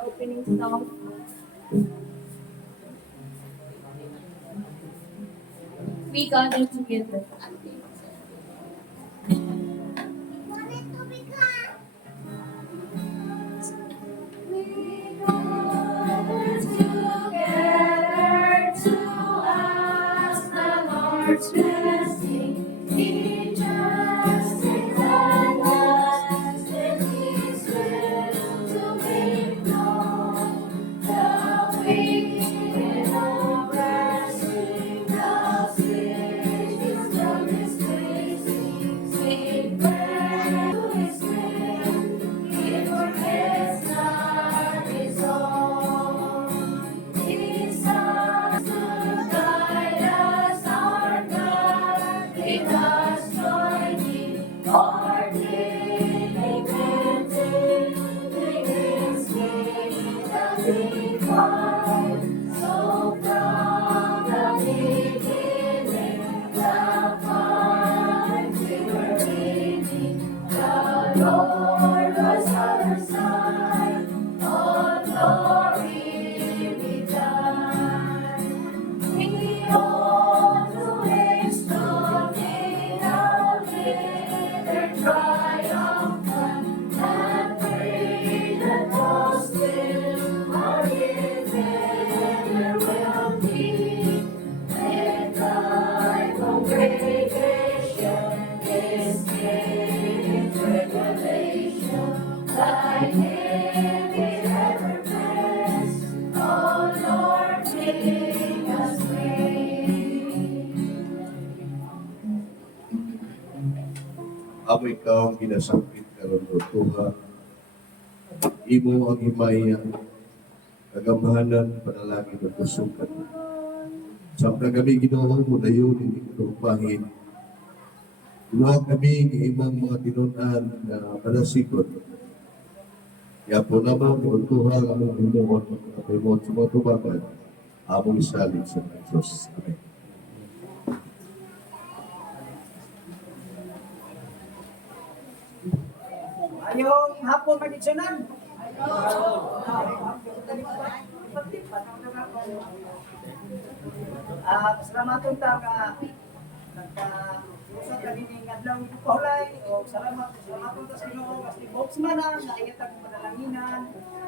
Opening song. We gather together. Amo ikaw ang ginasakit karon o Tuhan. Imo ang himay kagamhanan panalangin at kusukan. Sa kami Ginoo mo dayon ini karupahin. Luwag kami ng imong mga tinunan na palasikot. Kaya po naman, o Tuhan, among himuon, at imong sumatubakan, among isalit sa Diyos. Amen. Ayong hapon magitsunan. Salamatong ta ka sa kanining adlaw paulay o salamatong ta sa Ginoo kasi boxman na nakikita ko padalanginan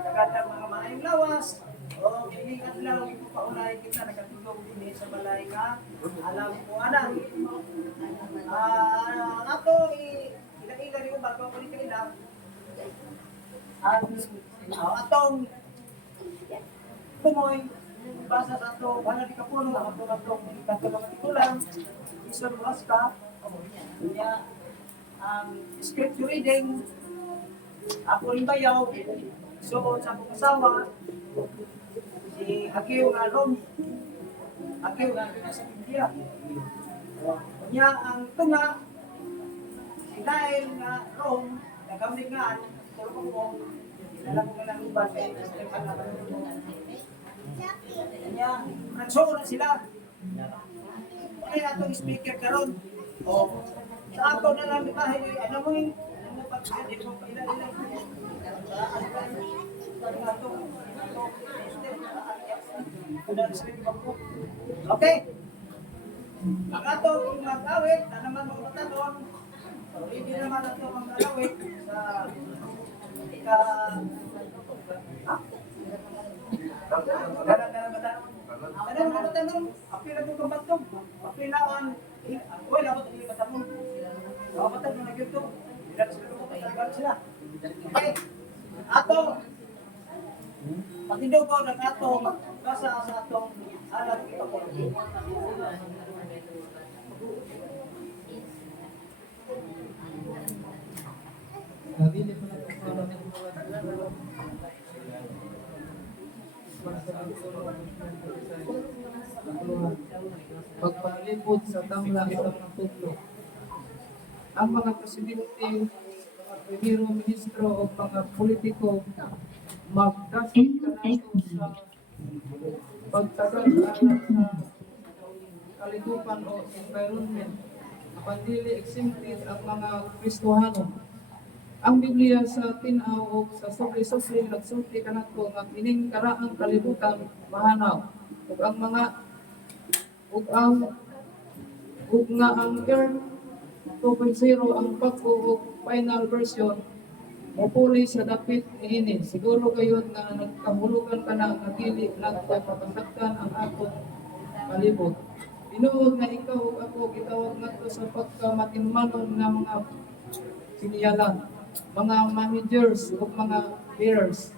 kagatang mga maayong lawas o kining adlaw paulay kita nakatulog dinhi sa balay nga alam ko ana ato ila-ila rin ba bago ako ni kanila, ang atong tumoy, basa sa ato, wala di kapuno, ang atong mga titulang, Ison Huasca, niya, scripture reading, ako rin bayaw, suot sa akong asawa, si Akiw nga Rom, Akiw nga sa India. Niya ang tunga, si Nael nga Rom, nagamigan, tulong ko, dala ko lang iba, niya, nagsuo na sila. Kaya atong speaker karon. O, sa ato na lang dahil ano mo yung pagkakadi mo pila nila. Okay. Ang ato mag-awit, na naman mga matanong, hindi naman ato mag-awit sa ika... Ano mga matanong? Apila itong kabatong. Apila ang... Uy, labot ang matanong. Mga matanong na gito. Bila sila lumutang sila. Okay. Ato. Pagtindo ko ng ato, magbasa sa atong alam kita ko. Pagpalipod sa tamla sa mga putlo. Ang mga presidente, mga primero ministro o mga politiko magdasig ka nato sa pagtagal alang sa kaligupan o environment. Pandili exempted ang mga Kristohano. Ang Biblia sa tinaw o sa sobri-sobri nagsulti kanato nga kining karaang kalibutan mahanaw ug ang mga ug nga ang Earth 2.0 ang pag-o ug final version mopuli sa dapit niini. Siguro kayo nga nagkahulugan ka na dili nagpapasaktan ang atong palibot. Tinuod nga ikaw ug ako gitawag ngadto sa pagkamatinmanon nga mga siniyalan, mga managers o mga leaders.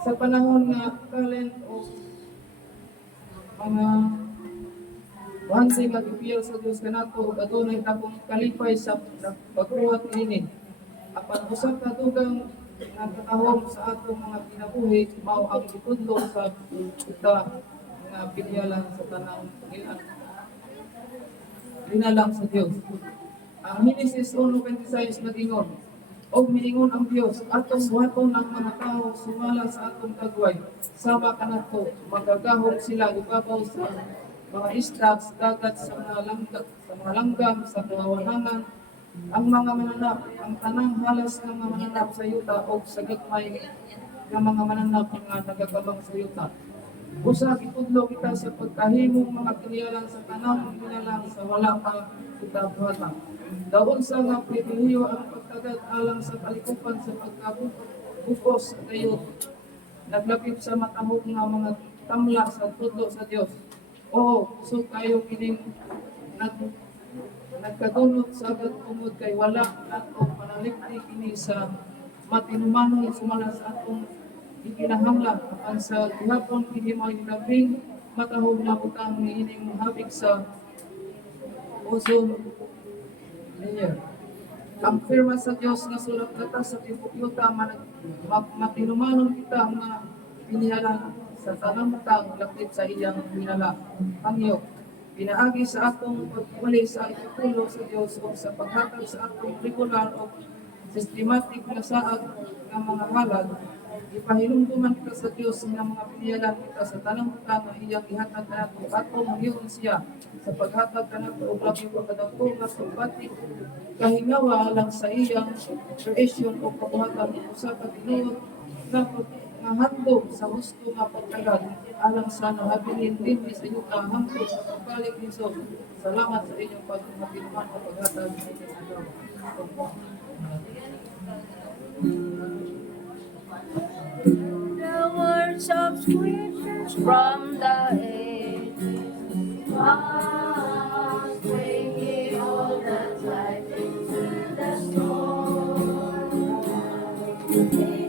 Sa panahon nga talent o mga wansi nga gipiyal sa Diyos kanato ug adunay takong kalipay sa pagbuhat niini. Apan usab ka dugang nagkatahom sa atong mga kinabuhi mao ang itudlo sa kita nga pinyalan sa tanang ginalang sa Diyos. Ang Genesis 1:26 nagingon, og miingon ang Dios, atong buhaton ang mga tao sumala sa atong kagway. Sama kanato, magagahom sila ibabaw sa mga isla, sa dagat, sa mga langgam, sa kawanangan, ang mga mananap, ang tanang halas ng mga mananap sa yuta o sa gagmay ng mga mananap nga nagagabang sa yuta. Usa gitudlo kita sa pagkahimong mga kiniyalan sa tanang ginalang sa wala pa kita buhatan. Daon sa nga pribilehiyo ang pagtagad alang sa kalikupan sa pagkabukos sa kayot. Naglapit sa matahog nga mga tamla sa tudlo sa Dios. Oo, so kayo kining nagkadunot sa agad tungod kay wala nato panalikti kini sa matinumanon sumala sa atong ikinahanglan apan sa gihapon kini mao labing matahog na butang niining habig sa ozone layer. Ang firma sa Dios nga sulat kata sa tibutyuta matinumanon kita nga pinihalan sa tanang matang lapit sa iyang binala. Hangyo pinaagi sa atong pagpuli sa itutulo sa Dios o sa paghatag sa atong regular o systematic na saag nga mga halad. Ipahinumduman kita sa Dios nga mga piniyalan kita sa tanang matang nga iyang ihatag kanato atong hiyon siya sa paghatag kanato og labing pagkadako nga sumbati kahingawa lang sa iyang creation o kabuhatan usa ka tinuod nga handog sa husto nga pagtagad alang sa nahabilin din sa iyo hangtod sa pagbalik ni Sos. Salamat sa inyong pagmatinuman o paghatag sa inyong agaw. The words of scriptures from the ages must bring it all that's life into the storm. Amen.